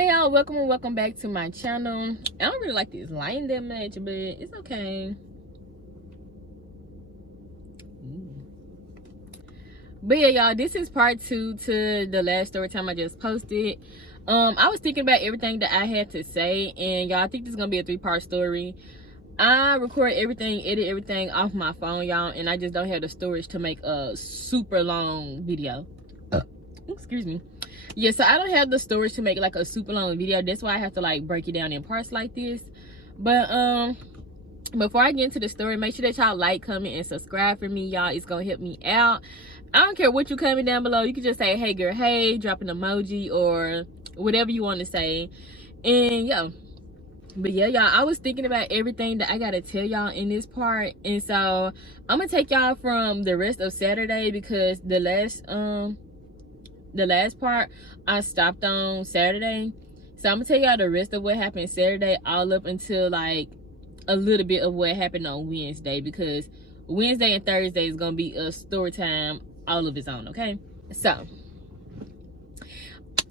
Hey y'all, welcome and welcome back to my channel. I don't really like this lighting that much, but it's okay. But yeah, y'all, this is part 2 to the last story time I just posted. I was thinking about everything that I had to say, and y'all, I think this is gonna be a 3-part story. I record everything, edit everything off my phone, y'all, and I just don't have the storage to make a super long video. Excuse me. Yeah, so I don't have the storage to make like a super long video. That's why I have to like break it down in parts like this. But before I get into the story, make sure that y'all like, comment, and subscribe for me, y'all. It's gonna help me out. I don't care what you comment down below. You can just say hey girl, hey, drop an emoji or whatever you want to say. And yeah, but yeah, y'all, I was thinking about everything that I gotta tell y'all in this part, and so I'm gonna take y'all from the rest of Saturday, because the last part I stopped on Saturday. So I'm gonna tell y'all the rest of what happened Saturday, all up until like a little bit of what happened on Wednesday, because Wednesday and Thursday is gonna be a story time all of its own. Okay, so,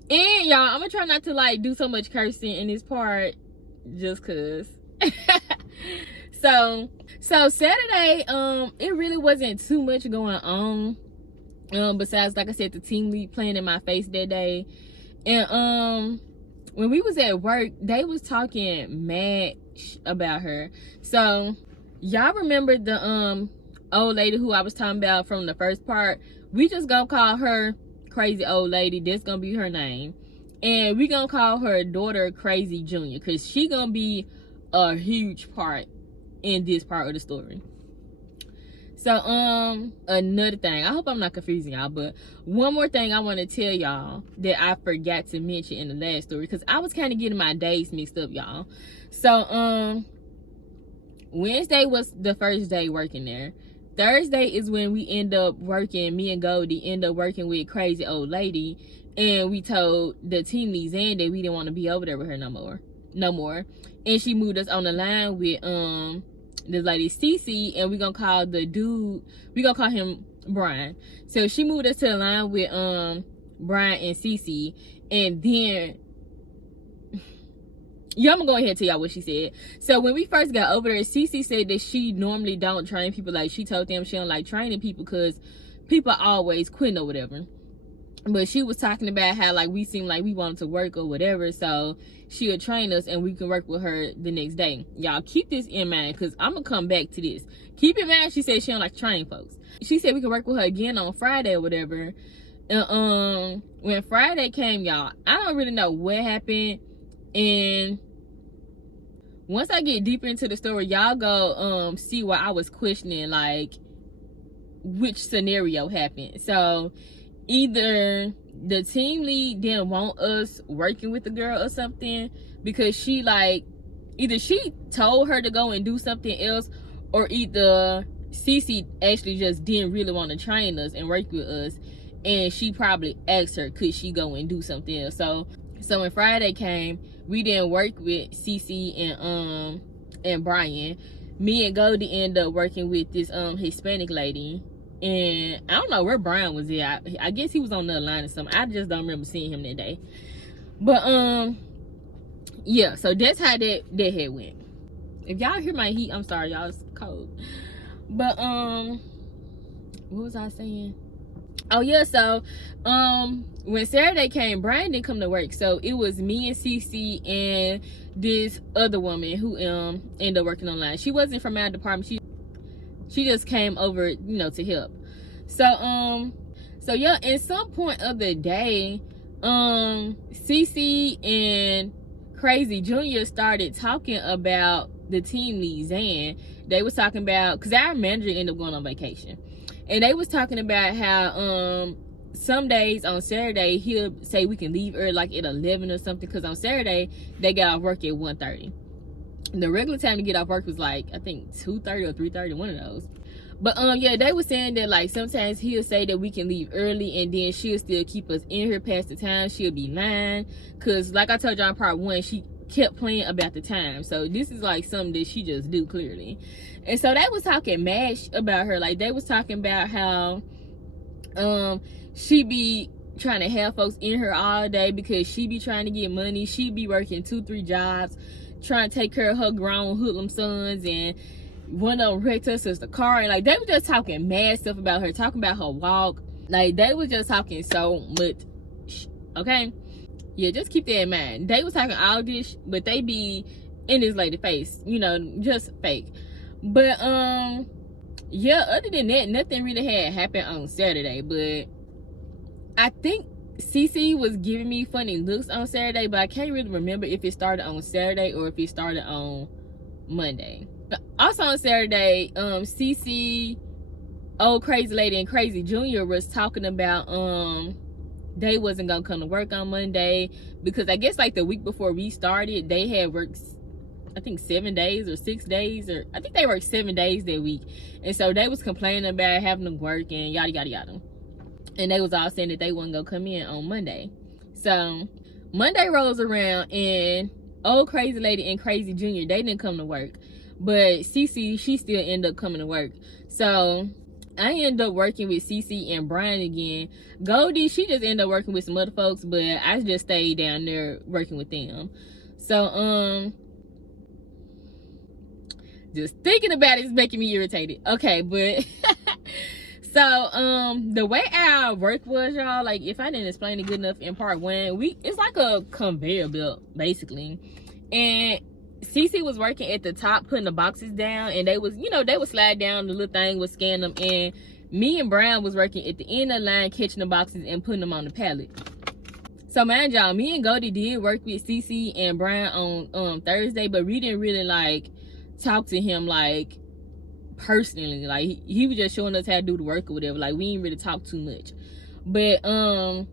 and y'all, I'm gonna try not to like do so much cursing in this part, just cause. so Saturday, it really wasn't too much going on, besides, like I said, the team lead playing in my face that day. And when we was at work, they was talking mad about her. So y'all remember the old lady who I was talking about from the first part? We just gonna call her Crazy Old Lady. That's gonna be her name, and we gonna call her daughter Crazy Junior, because she gonna be a huge part in this part of the story. So another thing, I hope I'm not confusing y'all, but one more thing I want to tell y'all that I forgot to mention in the last story, because I was kind of getting my days mixed up, y'all. So Wednesday was the first day working there. Thursday is when we end up working, me and Goldie end up working with Crazy Old Lady, and we told the team lead Zan that we didn't want to be over there with her no more. And she moved us on the line with this lady Cece, and we're gonna call the dude, we're gonna call him Brian. So she moved us to the line with Brian and Cece, and then yeah, I'm gonna go ahead and tell y'all what she said. So when we first got over there, Cece said that she normally don't train people. Like, she told them she don't like training people because people always quitting or whatever. But she was talking about how like we seem like we wanted to work or whatever, so she'll train us and we can work with her the next day. Y'all keep this in mind, because I'm gonna come back to this. Keep in mind, she said she don't like training folks. She said we can work with her again on Friday or whatever. And when Friday came, y'all, I don't really know what happened. And once I get deeper into the story, y'all go see why I was questioning like which scenario happened. So either the team lead didn't want us working with the girl or something, because she like, either she told her to go and do something else, or either Cece actually just didn't really want to train us and work with us, and she probably asked her could she go and do something else. So when Friday came, we didn't work with Cece and Brian. Me and Goldie ended up working with this Hispanic lady. And I don't know where Brian was at. I guess he was on the line or something. I just don't remember seeing him that day. But yeah, so that's how that had went. If y'all hear my heat, I'm sorry, y'all, it's cold. But what was I saying? Oh yeah, so when Saturday came, Brian didn't come to work. So it was me and Cece and this other woman who ended up working online. She wasn't from our department. She just came over, you know, to help. So yeah, at some point of the day, Cece and Crazy Junior started talking about the team lead Zan. They was talking about, because our manager ended up going on vacation, and they was talking about how some days on Saturday he'll say we can leave early, like at 11 or something, because on Saturday they got off work at 1:30. The regular time to get off work was like, I think 2:30 or 3:30, one of those. But yeah, they were saying that like sometimes he'll say that we can leave early, and then she'll still keep us in here past the time. She'll be lying, because like I told y'all in part 1, she kept playing about the time. So this is like something that she just do clearly. And so they was talking mad about her. Like, they was talking about how she be trying to have folks in her all day because she be trying to get money. She be working 2-3 jobs, trying to take care of her grown hoodlum sons, and one of them wrecked her sister's car. And like, they were just talking mad stuff about her, talking about her walk. Like, they was just talking so much, okay? Yeah, just keep that in mind. They was talking all this, but they be in this lady face, you know, just fake. But yeah, other than that, nothing really had happened on Saturday. But I think Cece was giving me funny looks on Saturday, but I can't really remember if it started on Saturday or if it started on Monday. But also on Saturday, Cece, Old Crazy Lady, and Crazy Junior was talking about they wasn't gonna come to work on Monday because I guess like the week before we started, they had worked, I think 7 days or 6 days, or I think they worked 7 days that week. And so they was complaining about having to work and yada yada yada. And they was all saying that they wasn't gonna come in on Monday. So Monday rolls around and Old Crazy Lady and Crazy Junior, they didn't come to work. But Cece, she still ended up coming to work. So I ended up working with Cece and Brian again. Goldie, she just ended up working with some other folks, but I just stayed down there working with them. So just thinking about it is making me irritated. Okay, but so the way our work was, y'all, like if I didn't explain it good enough in part 1, it's like a conveyor belt basically. And Cece was working at the top putting the boxes down, and they was, you know, they would slide down, the little thing would scan them, and me and Brian was working at the end of the line catching the boxes and putting them on the pallet. So mind y'all, me and Goldie did work with Cece and Brian on Thursday, but we didn't really like talk to him like personally. Like he was just showing us how to do the work or whatever. Like we didn't really talk too much. But on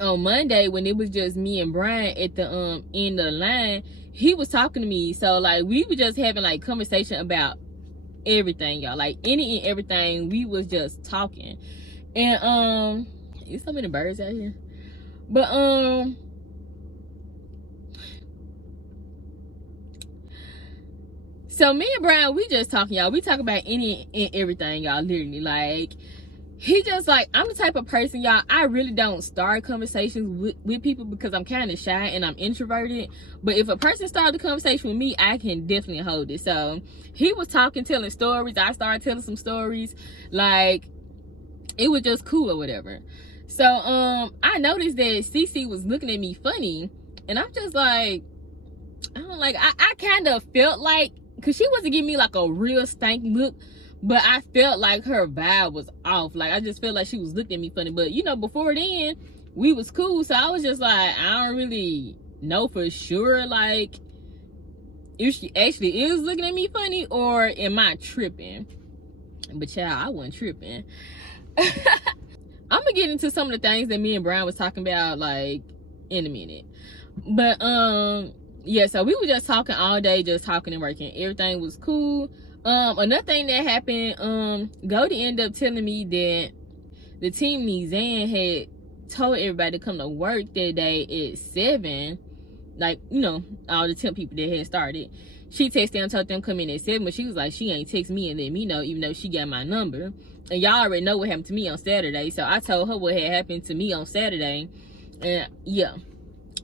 Monday, when it was just me and Brian at the end of the line, he was talking to me. So like we were just having like conversation about everything, y'all. Like any and everything, we was just talking. And there's so many birds out here. But so me and Brian, we just talking, y'all. We talk about any and everything, y'all, literally. Like, he just like, I'm the type of person, y'all, I really don't start conversations with people because I'm kind of shy and I'm introverted. But if a person started a conversation with me, I can definitely hold it. So he was talking, telling stories. I started telling some stories. Like, it was just cool or whatever. So I noticed that Cece was looking at me funny, and I'm just like, I don't like, I kind of felt like, because she wasn't giving me like a real stank look, but I felt like her vibe was off. Like, I just felt like she was looking at me funny. But, you know, before then, we was cool. So I was just like, I don't really know for sure, like, if she actually is looking at me funny or am I tripping? But, child, I wasn't tripping. I'm gonna get into some of the things that me and Brian was talking about, like, in a minute. But, yeah, so we were just talking all day, just talking and working. Everything was cool. Another thing that happened, Goldie ended up telling me that the team Nizan had told everybody to come to work that day at 7. Like, you know, all the temp people that had started. She texted them, told them come in at 7, but she was like, she ain't text me and let me know, even though she got my number. And y'all already know what happened to me on Saturday. So I told her what had happened to me on Saturday. And yeah.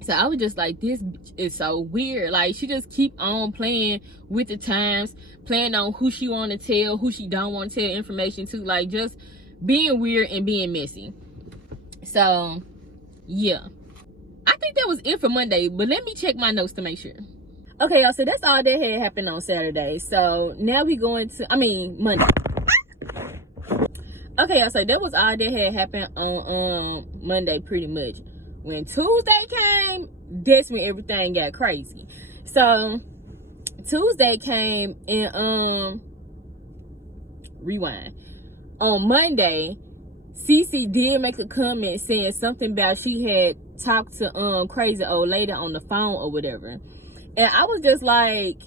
So I was just like, this is so weird. Like, she just keep on playing with the times, playing on who she want to tell, who she don't want to tell information to. Like, just being weird and being messy. So, yeah. I think that was it for Monday. But let me check my notes to make sure. Okay, y'all. So that's all that had happened on Saturday. So now we going to, Monday. Okay, y'all. So that was all that had happened on Monday pretty much. When Tuesday came, that's when everything got crazy. So Tuesday came and rewind. On Monday, Cece did make a comment saying something about she had talked to crazy old lady on the phone or whatever. And I was just like,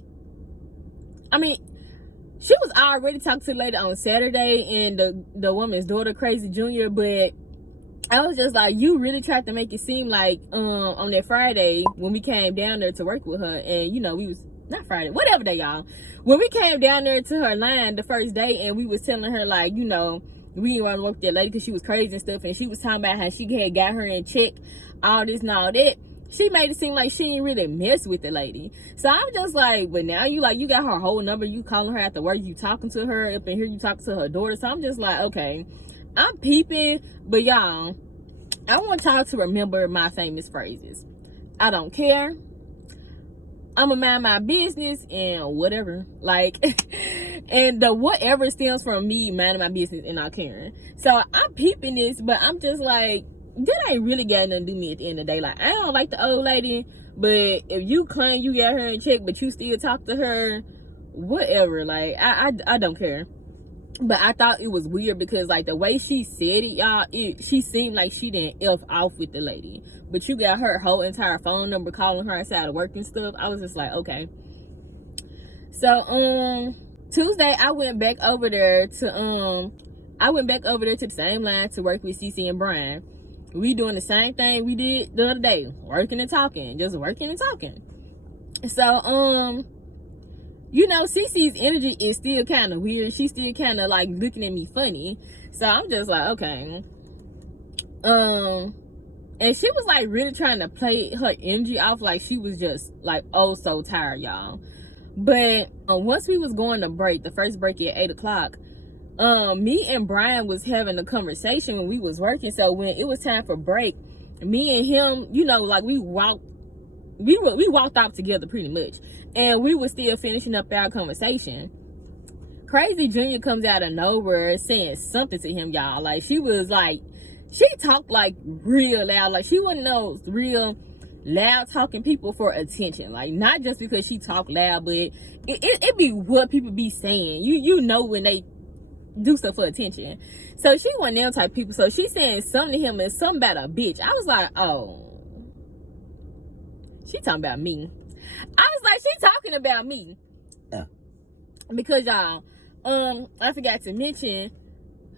she was already talking to the lady on Saturday and the woman's daughter, Crazy Junior, but I was just like, you really tried to make it seem like on that Friday when we came down there to work with her, and you know, we was not Friday, whatever day, y'all. When we came down there to her line the first day and we was telling her, like, you know, we didn't want to work with that lady because she was crazy and stuff, and she was talking about how she had got her in check, all this and all that. She made it seem like she didn't really mess with the lady. So I'm just like, but now you got her whole number, you calling her after work, you talking to her up in here, you talking to her daughter. So I'm just like, okay, I'm peeping, but y'all, I want y'all to remember my famous phrases. I don't care. I'ma mind my business and whatever. Like, and the whatever stems from me minding my business and not caring. So I'm peeping this, but I'm just like, that ain't really got nothing to do with me at the end of the day. Like, I don't like the old lady, but if you claim you got her in check, but you still talk to her, whatever. Like, I don't care. But I thought it was weird because, like, the way she said it, y'all, she seemed like she didn't F off with the lady. But you got her whole entire phone number calling her outside of work and stuff. I was just like, okay. So, Tuesday, I went back over there to the same line to work with Cece and Brian. We doing the same thing we did the other day. Working and talking. Just working and talking. So, you know, Cece's energy is still kind of weird. She's still kind of like looking at me funny. So I'm just like, okay. And she was like really trying to play her energy off like she was just like, oh, so tired, y'all. But once we was going to break, the first break at 8 o'clock, me and Brian was having a conversation when we was working. So when it was time for break, me and him, you know, like we walked off together pretty much, and we were still finishing up our conversation. Crazy Junior comes out of nowhere saying something to him, y'all. Like, she was like, she talked like real loud. Like, she wasn't those real loud talking people for attention. Like, not just because she talked loud, but it be what people be saying. You know when they do stuff for attention. So she wasn't them type of people. So she saying something to him and something about a bitch. I was like, oh, she talking about me. I was like, she talking about me. Yeah. Because y'all, I forgot to mention,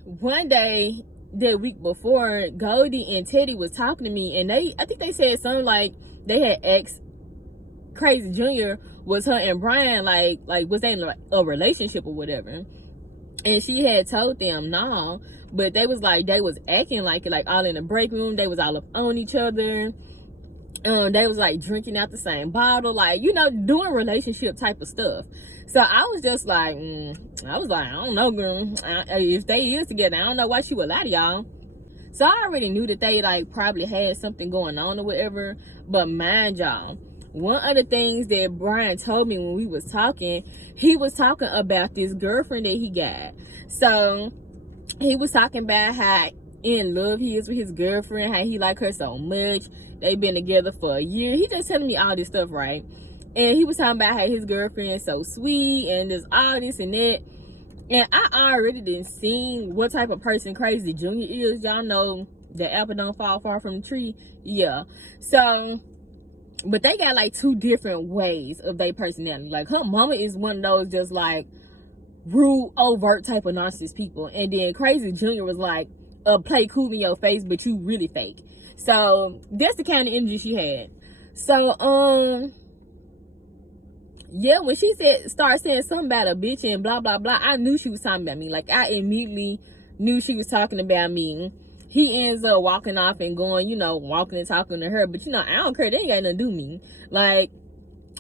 one day the week before, Goldie and Teddy was talking to me, and I think they said something like they had ex Crazy Junior was her and Brian like was they in a relationship or whatever, and she had told them no, but they was acting like it, like all in the break room, they was all up on each other. They was like drinking out the same bottle, like, you know, doing relationship type of stuff. So I was just like, I don't know, girl. If they is together, I don't know why she would lie to y'all. So I already knew that they like probably had something going on or whatever. But mind y'all, one of the things that Brian told me when we was talking, he was talking about this girlfriend that he got. So he was talking about how in love he is with his girlfriend, how he like her so much. They've been together for a year. He just telling me all this stuff, right? And he was talking about how his girlfriend is so sweet and there's all this and that. And I already didn't see what type of person Crazy Junior is. Y'all know the apple don't fall far from the tree. Yeah. So, but they got like two different ways of their personality. Like, her mama is one of those just like rude, overt type of narcissist people. And then Crazy Junior was like, play cool in your face, but you really fake. So that's the kind of energy she had. So yeah, when she started saying something about a bitch and blah blah blah, I knew she was talking about me. Like, I immediately knew she was talking about me. He ends up walking off and going, you know, walking and talking to her, but you know, I don't care, they ain't got nothing to do with me. Like,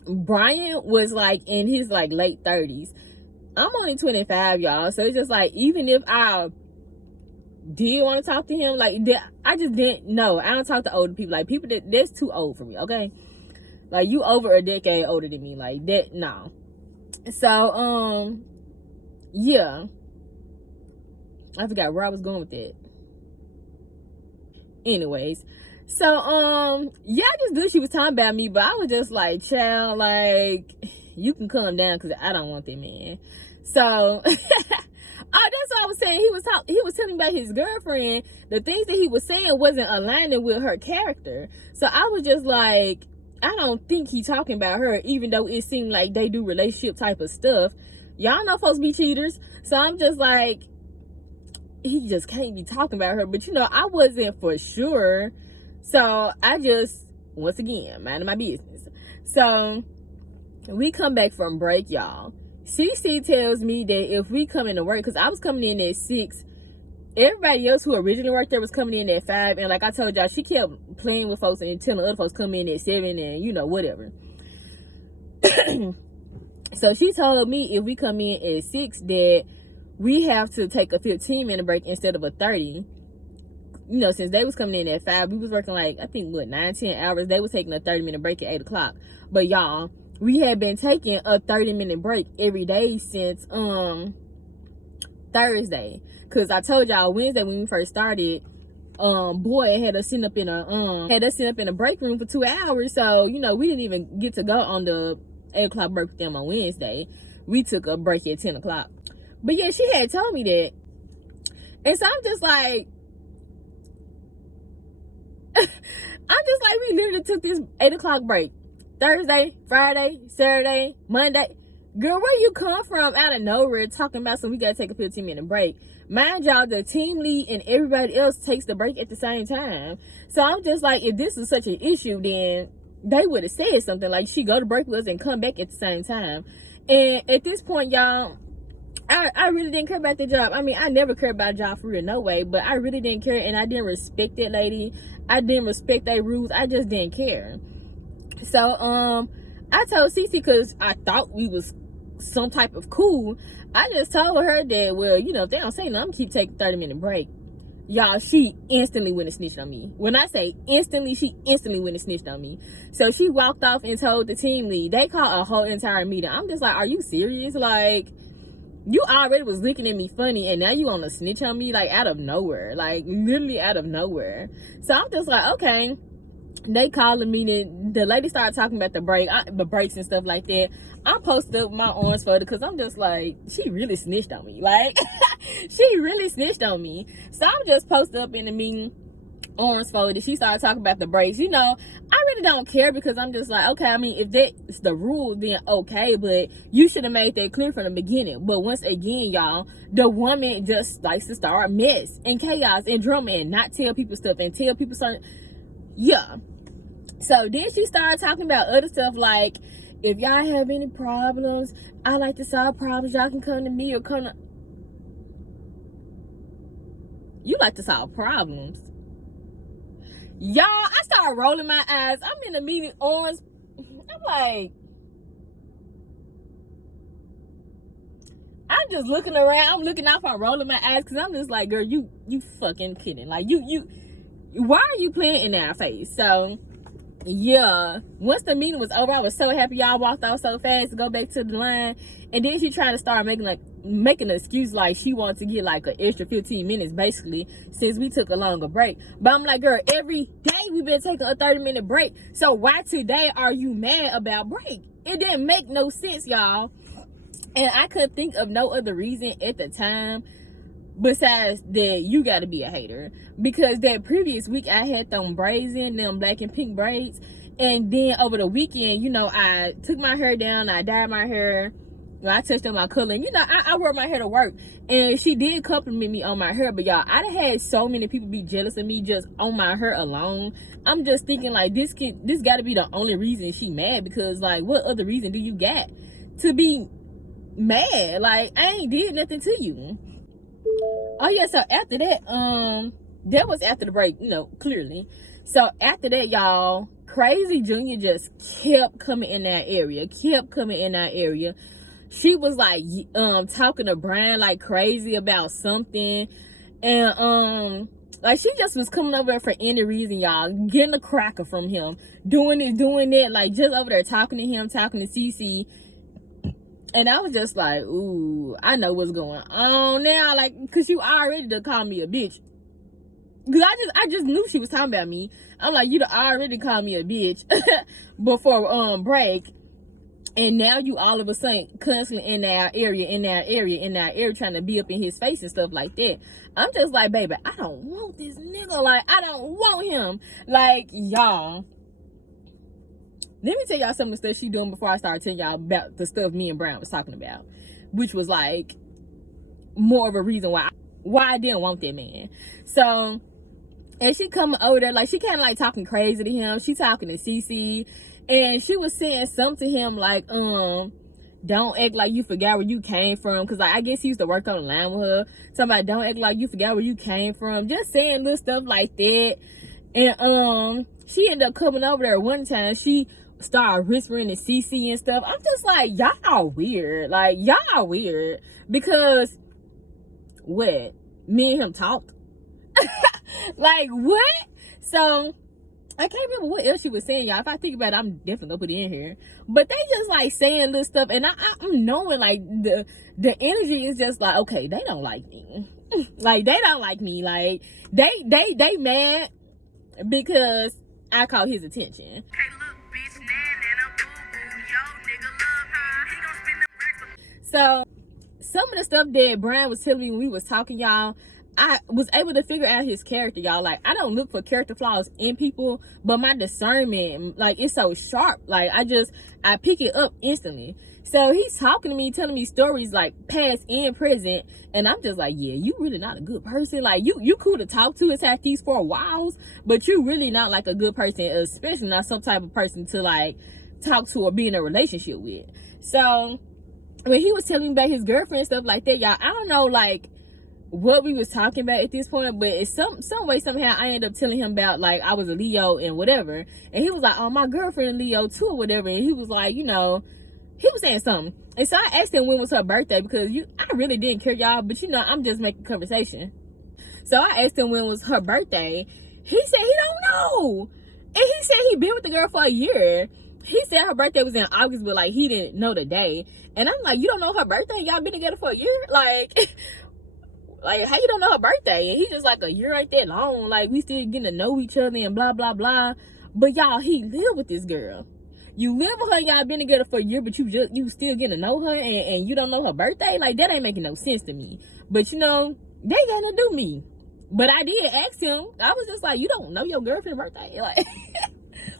Brian was like in his like late 30s. I'm only 25, y'all. So it's just like, even if I did want to talk to him, like, I just didn't know. I don't talk to older people. Like, people that's too old for me, okay? Like, you over a decade older than me, like that, no. So yeah, I forgot where I was going with that. Anyways, so yeah, I just knew she was talking about me, but I was just like, child, like, you can calm down because I don't want that man. So oh, that's what I was saying. He was telling me about his girlfriend. The things that he was saying wasn't aligning with her character. So I was just like, I don't think he talking about her, even though it seemed like they do relationship type of stuff. Y'all know folks be cheaters. So I'm just like, he just can't be talking about her. But you know, I wasn't for sure. So I just, once again, minding my business. So we come back from break, y'all. CC tells me that if we come into work, because I was coming in at 6 everybody else who originally worked there was coming in at 5, and like I told y'all, she kept playing with folks and telling other folks come in at 7 and, you know, whatever. So she told me if we come in at 6 that we have to take a 15-minute break instead of a 30. You know, since they was coming in at 5, we was working like, I think, what, 9-10 hours. They was taking a 30-minute break at 8 o'clock. But y'all, we had been taking a 30-minute break every day since Thursday. Cause I told y'all Wednesday when we first started, boy had us sitting up in a break room for 2 hours. So, you know, we didn't even get to go on the 8 o'clock break with them on Wednesday. We took a break at 10 o'clock. But yeah, she had told me that. And so I'm just like, we literally took this 8 o'clock break. Thursday, Friday, Saturday, Monday. Girl, where you come from out of nowhere talking about we gotta take a 15-minute break? Mind y'all, the team lead and everybody else takes the break at the same time. So I'm just like, if this is such an issue, then they would have said something like she go to break with us and come back at the same time. And at this point, y'all, I really didn't care about the job. I mean, I never cared about a job for real, no way. But I really didn't care, and I didn't respect that lady. I didn't respect their rules. I just didn't care. So, I told Cece, because I thought we was some type of cool. I just told her that, well, you know, if they don't say nothing, I'm gonna keep taking a 30-minute break. Y'all, she instantly went and snitched on me. When I say instantly, she instantly went and snitched on me. So she walked off and told the team lead. They called a whole entire meeting. I'm just like, are you serious? Like, you already was looking at me funny, and now you want to snitch on me, like, out of nowhere. Like, literally out of nowhere. So I'm just like, okay. They called a meeting. The lady started talking about the breaks and stuff like that. I posted up my orange photo because I'm just like, she really snitched on me. Like, she really snitched on me. So I'm just posted up in the meeting, orange photo. She started talking about the breaks. You know, I really don't care because I'm just like, okay, I mean, if that's the rule, then okay, but you should have made that clear from the beginning. But once again, y'all, the woman just likes to start mess and chaos and drama and not tell people stuff and tell people something. Yeah. So then she started talking about other stuff like, if y'all have any problems, I like to solve problems, y'all can come to me or come to... You like to solve problems? Y'all, I started rolling my eyes. I'm in the meeting, orange. I'm like, I'm just looking around. I'm looking off, I'm rolling my eyes because I'm just like, girl, you fucking kidding. Like, why are you playing in our face? So, yeah. Once the meeting was over, I was so happy y'all walked off so fast to go back to the line. And then she tried to start making an excuse like she wanted to get like an extra 15 minutes basically since we took a longer break. But I'm like, girl, every day we've been taking a 30-minute break. So why today are you mad about break? It didn't make no sense, y'all. And I couldn't think of no other reason at the time besides that you got to be a hater. Because that previous week I had them braids in, them black and pink braids. And then over the weekend, you know, I took my hair down, I dyed my hair. I touched on my color. And, you know, I wore my hair to work. And she did compliment me on my hair. But, y'all, I done had so many people be jealous of me just on my hair alone. I'm just thinking, like, this got to be the only reason she mad. Because, like, what other reason do you got to be mad? Like, I ain't did nothing to you. Oh, yeah, so after that, that was after the break, you know, clearly. So, after that, y'all, Crazy Junior just kept coming in that area. She was like talking to Brian like crazy about something, and like she just was coming over there for any reason, y'all, getting a cracker from him, doing that, like just over there talking to him, talking to Cece. And I was just like, ooh, I know what's going on now, like, cause you already done called me a bitch. Cause I just knew she was talking about me. I'm like, you done already called me a bitch before break. And now you all of a sudden constantly in that area, trying to be up in his face and stuff like that. I'm just like, baby, I don't want this nigga. Like, I don't want him. Like, y'all. Let me tell y'all some of the stuff she doing before I start telling y'all about the stuff me and Brown was talking about. Which was like more of a reason why I didn't want that man. So, and she coming over there, like, she kind of like talking crazy to him. She talking to Cece. And she was saying something to him like, don't act like you forgot where you came from. Cause like, I guess he used to work on the line with her. Somebody, don't act like you forgot where you came from. Just saying little stuff like that. And she ended up coming over there one time. She started whispering to CC and stuff. I'm just like, y'all weird. Like, y'all weird. Because what? Me and him talked. Like, what? So I can't remember what else she was saying, y'all. If I think about it, I'm definitely gonna put it in here. But they just like saying this stuff, and I'm knowing like the energy is just like, okay, they don't like me. Like, they don't like me. Like, they mad because I caught his attention. Hey, look, bitch, so some of the stuff that Brian was telling me when we was talking, y'all, I was able to figure out his character, y'all. Like, I don't look for character flaws in people, but my discernment, like, it's so sharp. Like, I pick it up instantly. So he's talking to me, telling me stories like past and present, and I'm just like, yeah, you really not a good person. Like, you cool to talk to and have these 4 walls, but you really not like a good person, especially not some type of person to like talk to or be in a relationship with. So when he was telling me about his girlfriend and stuff like that, y'all, I don't know like what we was talking about at this point, but it's some way somehow I ended up telling him about like I was a Leo and whatever, and he was like, oh, my girlfriend Leo too or whatever, and he was like, you know, he was saying something. And so I asked him when was her birthday, because I really didn't care, y'all, but you know, I'm just making conversation. So I asked him when was her birthday. He said he don't know, and he said he been with the girl for a year. He said her birthday was in August, but like he didn't know the day. And I'm like, you don't know her birthday? Y'all been together for a year? Like like, how you don't know her birthday? And he just like, a year ain't that long. Like, we still getting to know each other and blah, blah, blah. But y'all, he lived with this girl. You live with her, y'all been together for a year, but you still getting to know her, and you don't know her birthday? Like, that ain't making no sense to me. But, you know, they got to do me. But I did ask him. I was just like, you don't know your girlfriend's birthday? Like,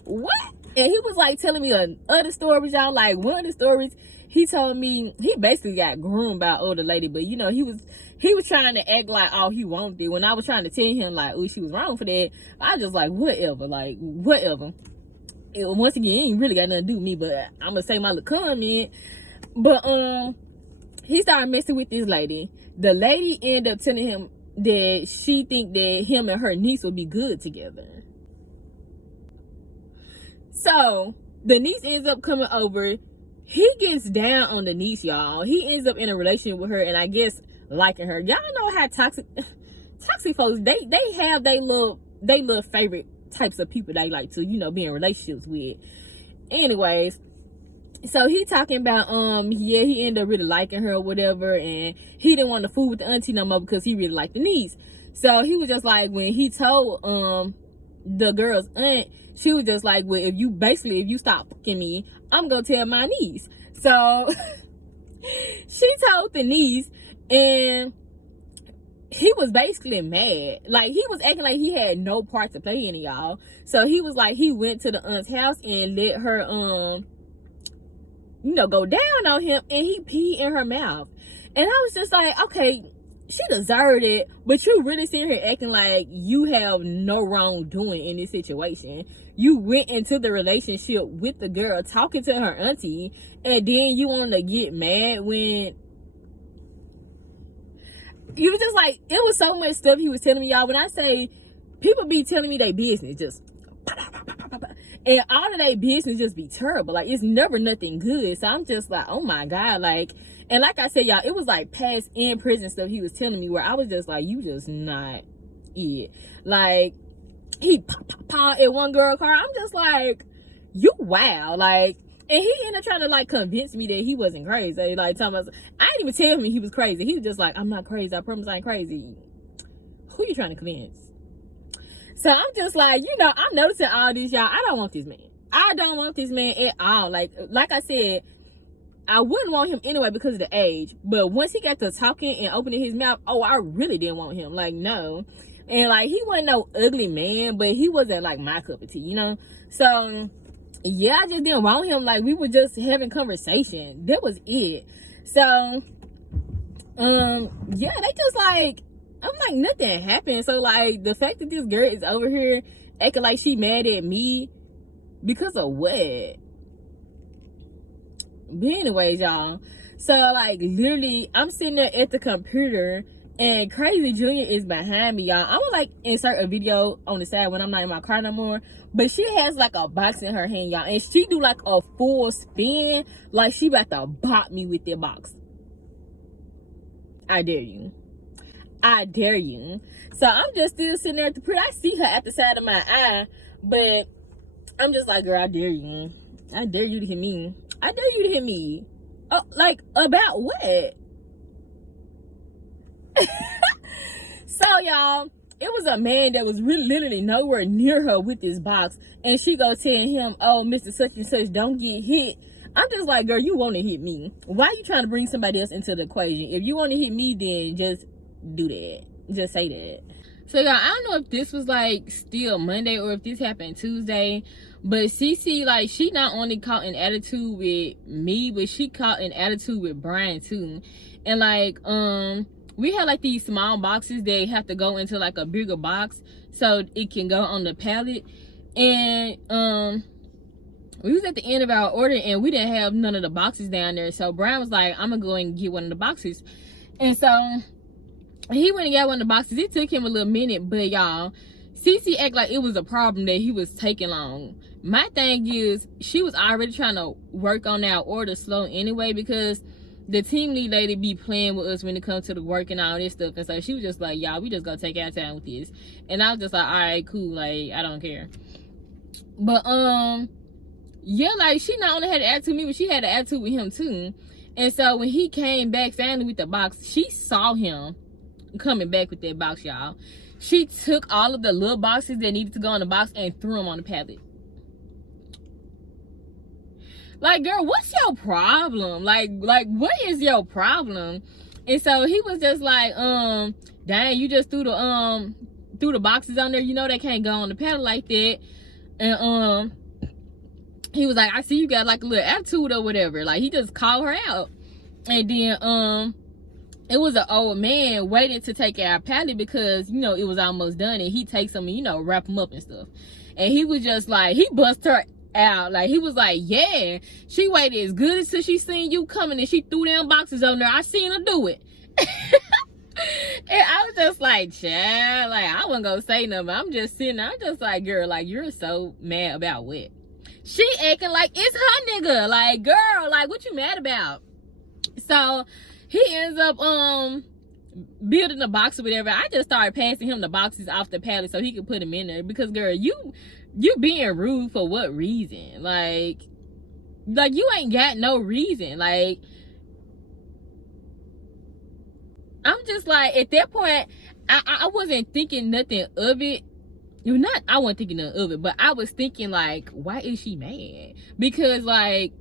what? And he was, like, telling me other stories, y'all. Like, one of the stories, he told me, he basically got groomed by an older lady. But, you know, he was trying to act like all he wanted. When I was trying to tell him, like, oh, she was wrong for that, I just like, whatever. Like, whatever. Once again, it ain't really got nothing to do with me, but I'm gonna say my little comment. But he started messing with this lady. The lady ended up telling him that she think that him and her niece would be good together. So the niece ends up coming over. He gets down on the niece, y'all. He ends up in a relationship with her, and I guess liking her. Y'all know how toxic folks, they have they little favorite types of people they like to, you know, be in relationships with. Anyways, so he talking about yeah, he ended up really liking her or whatever, and he didn't want to fool with the auntie no more because he really liked the niece. So he was just like, when he told the girl's aunt, she was just like, well, if you stop fucking me, I'm gonna tell my niece. So she told the niece, and he was basically mad. Like, he was acting like he had no part to play in it, y'all. So he was like, he went to the aunt's house and let her you know, go down on him, and he peed in her mouth. And I was just like, okay, she deserved it, but you really sitting here acting like you have no wrongdoing in this situation. You went into the relationship with the girl, talking to her auntie, and then you want to get mad when you was just like, it was so much stuff he was telling me, y'all. When I say people be telling me their business, just and all of their business just be terrible. Like, it's never nothing good. So I'm just like, oh my God. Like, and like I said, y'all, it was like past and present stuff he was telling me where I was just like, you just not it. Like, he pop at one girl car. I'm just like, you wow. Like, and he ended up trying to like convince me that he wasn't crazy. Like, telling us, I didn't even tell him he was crazy. He was just like, I'm not crazy. I promise I ain't crazy. Who you trying to convince? So I'm just like, you know, I'm noticing all this, y'all. I don't want this man. I don't want this man at all. Like I said, I wouldn't want him anyway because of the age. But once he got to talking and opening his mouth, oh, I really didn't want him. Like, no. And like, he wasn't no ugly man, but he wasn't like my cup of tea, you know? So yeah, I just didn't want him. Like, we were just having conversation. That was it. So yeah, they just like, I'm like, nothing happened. So like, the fact that this girl is over here acting like she mad at me because of what? But anyways, y'all, so like literally I'm sitting there at the computer and Crazy Junior is behind me, y'all. I'm gonna like insert a video on the side when I'm not in my car no more. But she has like a box in her hand, y'all, and she do like a full spin, like she about to bop me with that box. I dare you. I dare you. So I'm just still sitting there at the computer. I see her at the side of my eye, but I'm just like, girl, I dare you. I dare you to hit me. I dare you to hit me. Oh, like, about what? So, y'all, it was a man that was really literally nowhere near her with this box. And she go telling him, oh, Mr. Such and Such, don't get hit. I'm just like, girl, you want to hit me. Why are you trying to bring somebody else into the equation? If you want to hit me, then just do that. Just say that. So, y'all, I don't know if this was, like, still Monday or if this happened Tuesday. But Cece, like, she not only caught an attitude with me, but she caught an attitude with Brian, too. And, like, we had, like, these small boxes that have to go into, like, a bigger box so it can go on the pallet. And, we was at the end of our order, and we didn't have none of the boxes down there. So, Brian was like, I'm gonna go and get one of the boxes. And so, he went and got one of the boxes. It took him a little minute, but, y'all, Cece act like it was a problem that he was taking long. My thing is, she was already trying to work on our order slow anyway, because the team lead lady be playing with us when it comes to the work and all this stuff. And so she was just like, y'all, we just gonna take our time with this. And I was just like, all right, cool, like, I don't care. But yeah, like, she not only had an attitude with me, but she had an attitude with him too. And so when he came back finally with the box, she saw him coming back with that box, y'all. She took all of the little boxes that needed to go in the box and threw them on the pallet. Like, girl, what's your problem? Like, what is your problem? And so he was just like, dang, you just threw the boxes on there. You know they can't go on the pallet like that. And he was like, I see you got like a little attitude or whatever. Like, he just called her out. And then it was an old man waiting to take our pallet because, you know, it was almost done, and he takes them and, you know, wrap them up and stuff. And he was just like, he bust her out. Like, he was like, yeah, she waited as good until she seen you coming, and she threw them boxes on there. I seen her do it. And I was just like, child, like, I wasn't gonna say nothing. I'm just sitting there. I'm just like, girl, like, you're so mad about what? She acting like it's her nigga. Like, girl, like, what you mad about? So he ends up building the box or whatever. I just started passing him the boxes off the pallet so he could put them in there, because, girl, you being rude for what reason? Like you ain't got no reason. Like, I'm just like, at that point, I wasn't thinking nothing of it. I wasn't thinking nothing of it, but I was thinking, like, why is she mad? Because, like,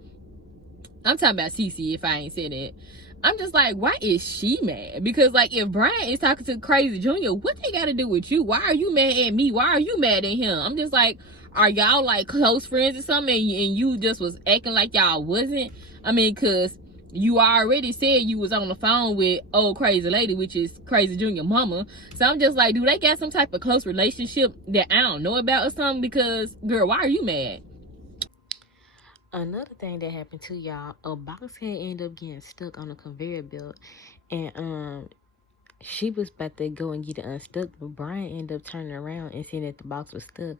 I'm talking about Cece, if I ain't said it. I'm just like, why is she mad? Because, like, if Brian is talking to Crazy Junior, what they got to do with you? Why are you mad at me? Why are you mad at him? I'm just like, are y'all, like, close friends or something, and you just was acting like y'all wasn't? I mean, because you already said you was on the phone with old crazy lady, which is Crazy Junior mama. So I'm just like, do they got some type of close relationship that I don't know about or something? Because, girl, why are you mad? Another thing that happened to y'all, a box had ended up getting stuck on a conveyor belt, and she was about to go and get it unstuck, but Brian ended up turning around and seeing that the box was stuck.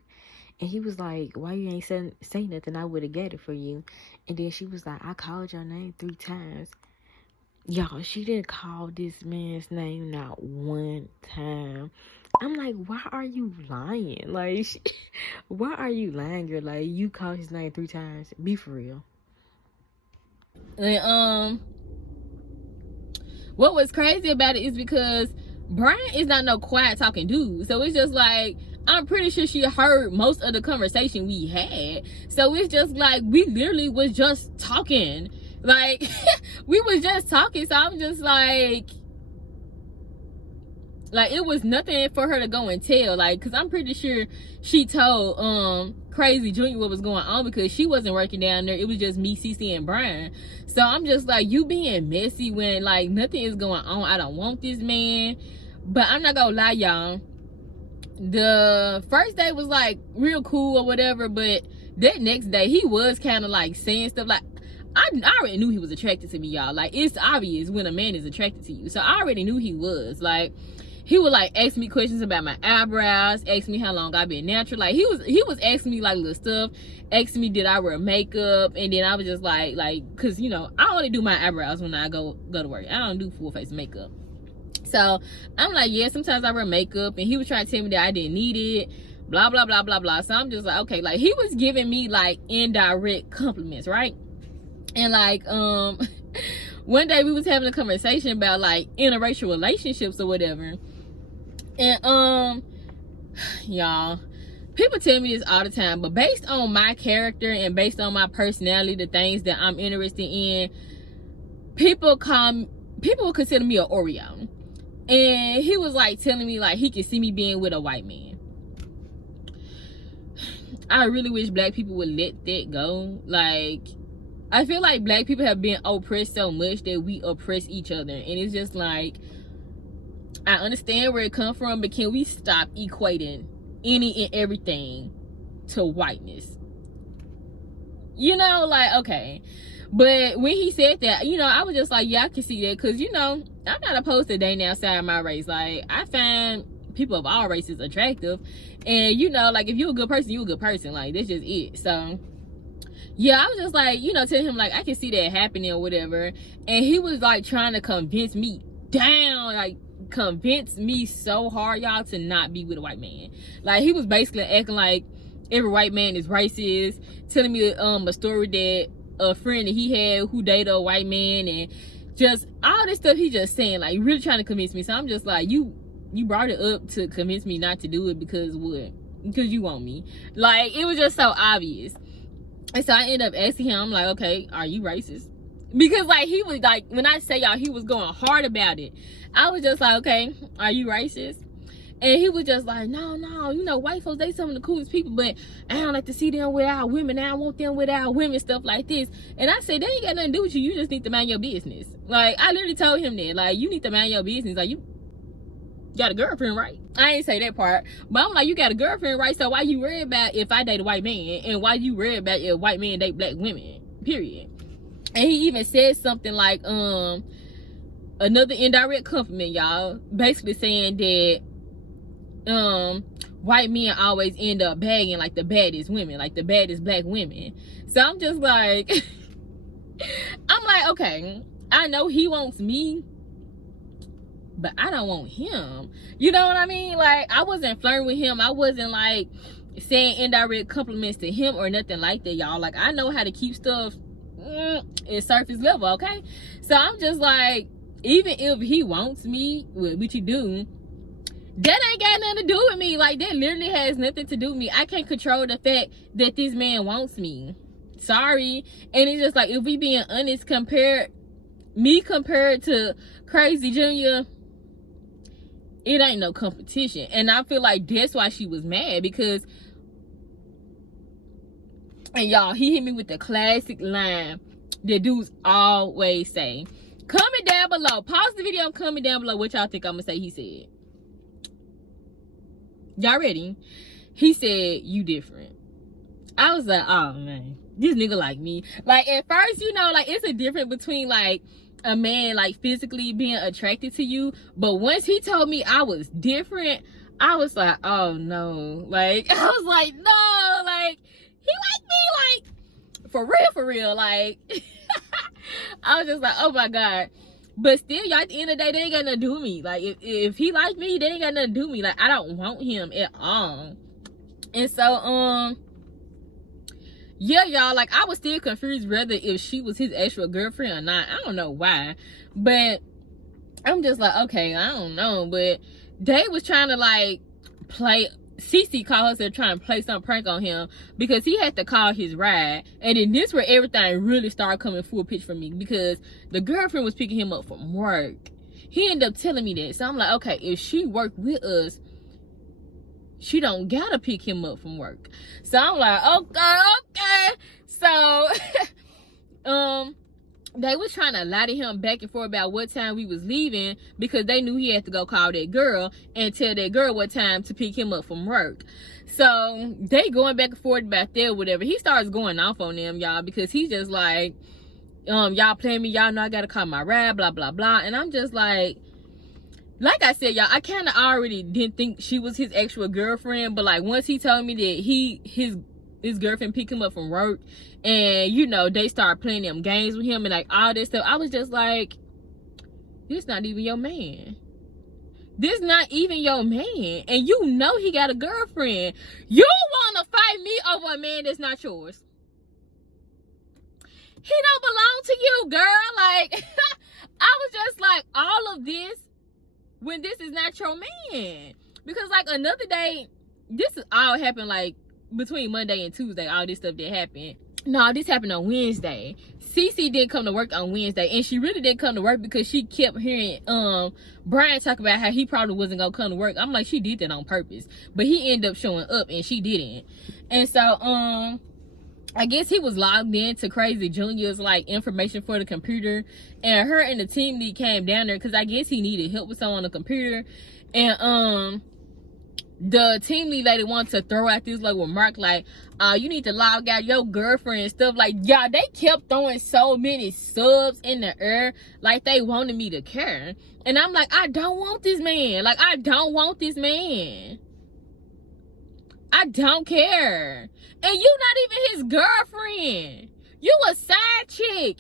And he was like, why you ain't say nothing? I would have got it for you. And then she was like, I called your name 3 times. Y'all, she didn't call this man's name not one time. I'm like, why are you lying? Like, why are you lying, girl? Like, you called his name 3 times. Be for real. And what was crazy about it is because Brian is not no quiet talking dude. So it's just like, I'm pretty sure she heard most of the conversation we had. So it's just like, we literally was just talking. Like, we was just talking. So I'm just like, it was nothing for her to go and tell. Like, because I'm pretty sure she told Crazy Junior what was going on, because she wasn't working down there. It was just me, Cece, and Brian. So I'm just like, you being messy when, like, nothing is going on. I don't want this man. But I'm not gonna lie, y'all. The first day was, like, real cool or whatever, but that next day, he was kind of, like, saying stuff like, I already knew he was attracted to me, y'all. Like, it's obvious when a man is attracted to you. So I already knew he was. Like, he would like ask me questions about my eyebrows, ask me how long I've been natural. Like, he was asking me like little stuff, asking me did I wear makeup, and then I was just like, cause you know, I only do my eyebrows when I go to work. I don't do full face makeup. So I'm like, yeah, sometimes I wear makeup, and he was trying to tell me that I didn't need it, blah blah blah blah blah. So I'm just like, okay, like he was giving me like indirect compliments, right? And like one day we was having a conversation about like interracial relationships or whatever, and y'all, people tell me this all the time, but based on my character and based on my personality, the things that I'm interested in, people will consider me an Oreo. And he was like telling me like he could see me being with a white man. I really wish black people would let that go. Like, I feel like black people have been oppressed so much that we oppress each other. And it's just like, I understand where it comes from, but can we stop equating any and everything to whiteness? You know, like, okay. But when he said that, you know, I was just like, yeah, I can see that. Because, you know, I'm not opposed to dating outside my race. Like, I find people of all races attractive. And, you know, like, if you're a good person, you're a good person. Like, that's just it. So, yeah, I was just like, you know, telling him, like, I can see that happening or whatever. And he was, like, trying to convince me down, like, convince me so hard, y'all, to not be with a white man. Like, he was basically acting like every white man is racist, telling me a story that a friend that he had who dated a white man, and just all this stuff he just saying, like really trying to convince me. So I'm just like, you brought it up to convince me not to do it because what? Because you want me. Like, it was just so obvious. And so I ended up asking him, I'm like, okay, are you racist? Because like he was like, when I say y'all, he was going hard about it. I was just like, okay, are you racist? And he was just like, no, you know, white folks, they some of the coolest people, but I don't like to see them with our women. I don't want them with our women, stuff like this. And I said, that ain't got nothing to do with you. You just need to mind your business. Like, I literally told him that. Like, you need to mind your business. Like, you got a girlfriend, right? I ain't say that part. But I'm like, you got a girlfriend, right? So why you worried about if I date a white man? And why you worried about if white men date black women? Period. And he even said something like, another indirect compliment, y'all. Basically saying that white men always end up bagging like the baddest women, like the baddest black women. So I'm just like, I'm like, okay, I know he wants me, but I don't want him. You know what I mean? Like, I wasn't flirting with him. I wasn't like saying indirect compliments to him or nothing like that, y'all. Like, I know how to keep stuff at surface level, okay? So I'm just like, even if he wants me, which he do, that ain't got nothing to do with me. Like, that literally has nothing to do with me. I can't control the fact that this man wants me. Sorry. And it's just like, if we being honest, compared to Crazy Junior, it ain't no competition. And I feel like that's why she was mad, because, and y'all, he hit me with the classic line that dudes always say. Comment down below. Pause the video and comment down below what y'all think I'm gonna say he said. Y'all ready? He said, you different. I was like, oh man, this nigga like me. Like, at first, you know, like, it's a difference between like a man like physically being attracted to you, but once he told me I was different, I was like, oh no. Like, I was like, no, like, he like me, like, for real, like. I was just like, oh my god. But still, y'all, at the end of the day, they ain't got nothing to do with me. Like, if he like me, they ain't got nothing to do with me. Like, I don't want him at all. And so, yeah, y'all, like, I was still confused whether if she was his actual girlfriend or not. I don't know why. But I'm just like, okay, I don't know. But they was trying to, like, play... Cece called herself trying to play some prank on him because he had to call his ride. And then this where everything really started coming full pitch for me, because the girlfriend was picking him up from work. He ended up telling me that. So I'm like, okay, if she worked with us, she don't gotta pick him up from work. So I'm like, okay. So they was trying to lie to him back and forth about what time we was leaving, because they knew he had to go call that girl and tell that girl what time to pick him up from work. So they going back and forth about that, whatever. He starts going off on them, y'all, because he's just like, y'all playing me, y'all know I gotta call my ride, blah blah blah. And I'm just like I said, y'all, I kind of already didn't think she was his actual girlfriend, but like once he told me that his girlfriend picked him up from work, and you know they started playing them games with him and like all this stuff, I was just like, this not even your man. This not even your man, and you know he got a girlfriend. You want to fight me over a man that's not yours? He don't belong to you, girl. Like I was just like, all of this when this is not your man. Because like another day, this is all happened like between Monday and Tuesday, all this stuff that happened. No, this happened on Wednesday. Cece didn't come to work on Wednesday, and she really didn't come to work because she kept hearing Brian talk about how he probably wasn't gonna come to work. I'm like, she did that on purpose, but he ended up showing up and she didn't. And so I guess he was logged in to Crazy Junior's like information for the computer, and her and the team lead came down there because I guess he needed help with something on the computer. And the team lead lady wanted to throw out this like remark like, you need to log out your girlfriend and stuff. Like, yeah, they kept throwing so many subs in the air like they wanted me to care. And I'm like, I don't want this man. Like, I don't want this man. I don't care. And you not even his girlfriend. You a side chick.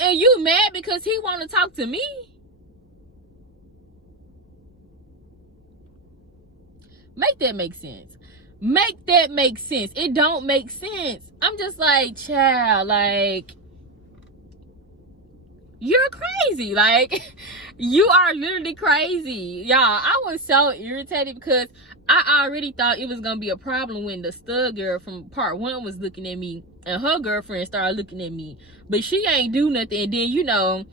And you mad because he want to talk to me? Make that make sense. Make that make sense. It don't make sense. I'm just like, child, like, you're crazy. Like, you are literally crazy. Y'all, I was so irritated because I already thought it was going to be a problem when the stud girl from part 1 was looking at me and her girlfriend started looking at me. But she ain't do nothing. And then, you know,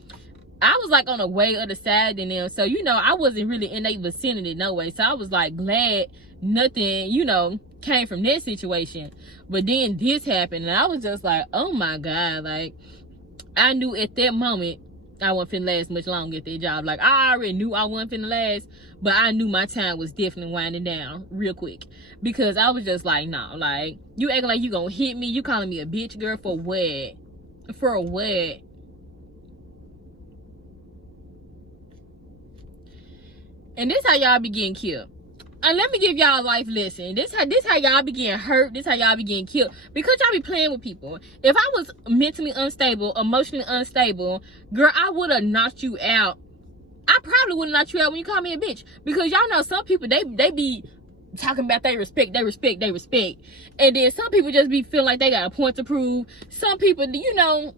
I was like on the way other side than them. So, you know, I wasn't really in their vicinity no way. So I was like glad nothing, you know, came from that situation. But then this happened and I was just like, oh my God. Like, I knew at that moment I wasn't finna last much longer at that job. Like, I already knew I wasn't finna last, but I knew my time was definitely winding down real quick. Because I was just like, nah, like, you acting like you gonna hit me. You calling me a bitch, girl, for what? For what? And this how y'all be getting killed. And let me give y'all a life lesson. This how y'all be getting hurt. This how y'all be getting killed. Because y'all be playing with people. If I was mentally unstable, emotionally unstable, girl, I would have knocked you out. I probably would have knocked you out when you call me a bitch. Because y'all know some people, they be talking about they respect. And then some people just be feeling like they got a point to prove. Some people, you know,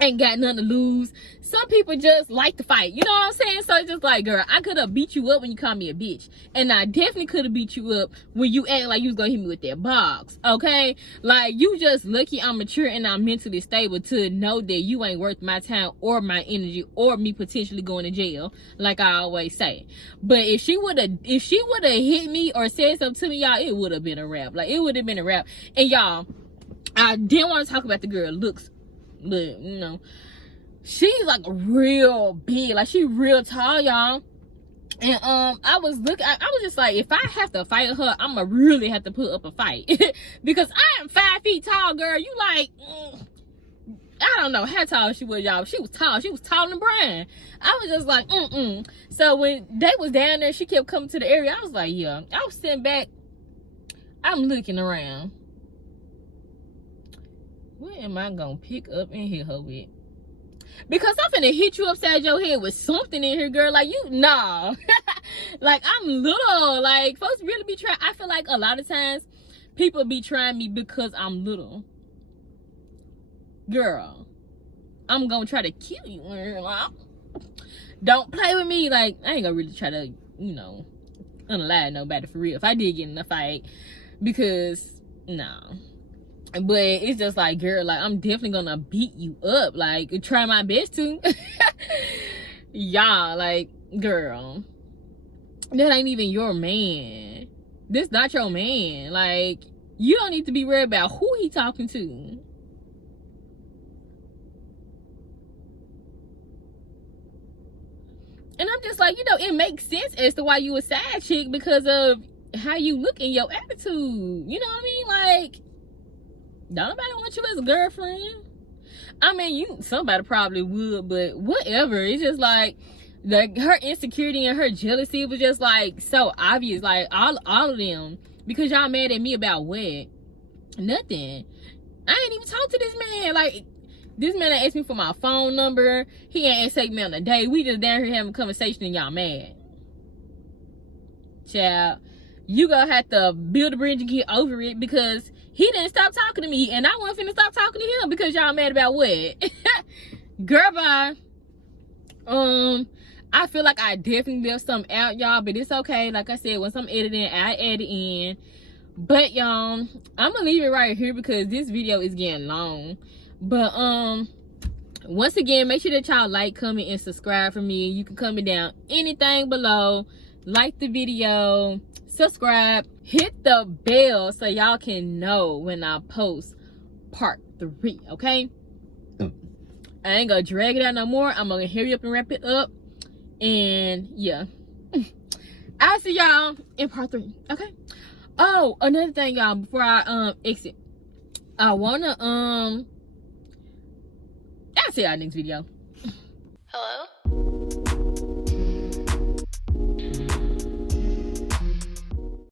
ain't got nothing to lose. Some people just like to fight. You know what I'm saying? So it's just like, girl, I could have beat you up when you called me a bitch. And I definitely could have beat you up when you act like you was gonna hit me with that box. Okay? Like, you just lucky I'm mature and I'm mentally stable to know that you ain't worth my time or my energy or me potentially going to jail, like I always say. But if she would have hit me or said something to me, y'all, it would have been a wrap. Like, it would have been a wrap. And y'all, I didn't want to talk about the girl looks, but you know, she's like real big, like she real tall, y'all. And I was just like, if I have to fight her, I'm gonna really have to put up a fight. Because I am 5 feet tall, girl. You like, I don't know how tall she was, y'all. She was tall. She was taller than Brian. I was just like, So when they was down there, she kept coming to the area. I was like, yeah. I was sitting back, I'm looking around. What am I gonna pick up and hit her with? Because I'm finna hit you upside your head with something in here, girl. Like, you, nah. Like, I'm little. Like, folks really be trying. I feel like a lot of times people be trying me because I'm little. Girl, I'm gonna try to kill you. Like, don't play with me. Like, I ain't gonna really try to, you know, unalive nobody for real. If I did get in a fight, because, nah. But it's just like, girl, like, I'm definitely gonna beat you up. Like, try my best to. Y'all, like, girl, that ain't even your man. This not your man. Like, you don't need to be worried about who he talking to. And I'm just like, you know, it makes sense as to why you a side chick because of how you look in your attitude. You know what I mean? Like, don't nobody want you as a girlfriend. I mean, somebody probably would, but whatever. It's just like her insecurity and her jealousy was just like so obvious. Like all of them, because y'all mad at me about what? Nothing. I ain't even talked to this man. Like, this man asked me for my phone number. He ain't take me on a date. We just down here having a conversation and y'all mad. Child, you gonna have to build a bridge and get over it, because he didn't stop talking to me and I wasn't finna stop talking to him because y'all mad about what? Girl, bye. I feel like I definitely left something out, y'all, but it's okay. Like I said, once I'm editing, I edit in. But y'all, I'm gonna leave it right here because this video is getting long. But once again, make sure that y'all like, comment, and subscribe for me. You can comment down anything below. Like the video, subscribe, hit the bell so y'all can know when I post part 3, okay? I ain't gonna drag it out no more. I'm gonna hurry up and wrap it up. And yeah, I'll see y'all in part 3, okay? Oh, another thing, y'all, before I exit, I wanna I'll see y'all next video.